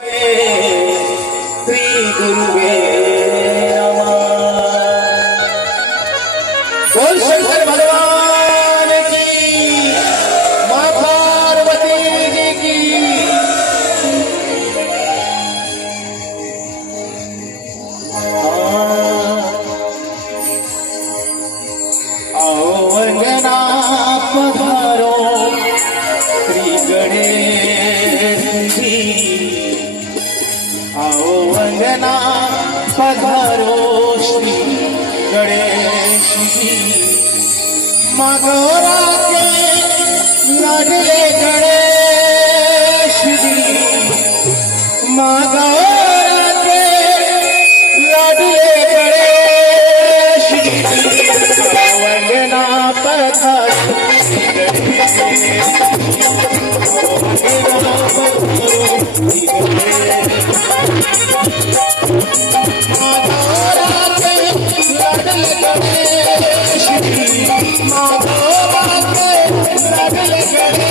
श्री गुरुवे नमः। बोल शंकर भगवान की, मां पार्वती जी की। आओ अंगना पधारो श्री गणेश जी। आओ अंगना पधारो श्री गणेश जी। मागोरा के लाडले गणेश जी। मागोरा के लाडले गणेश जी। आओ अंगना पधारो श्री गणेश जी। आओ अंगना पधारो श्री गणेश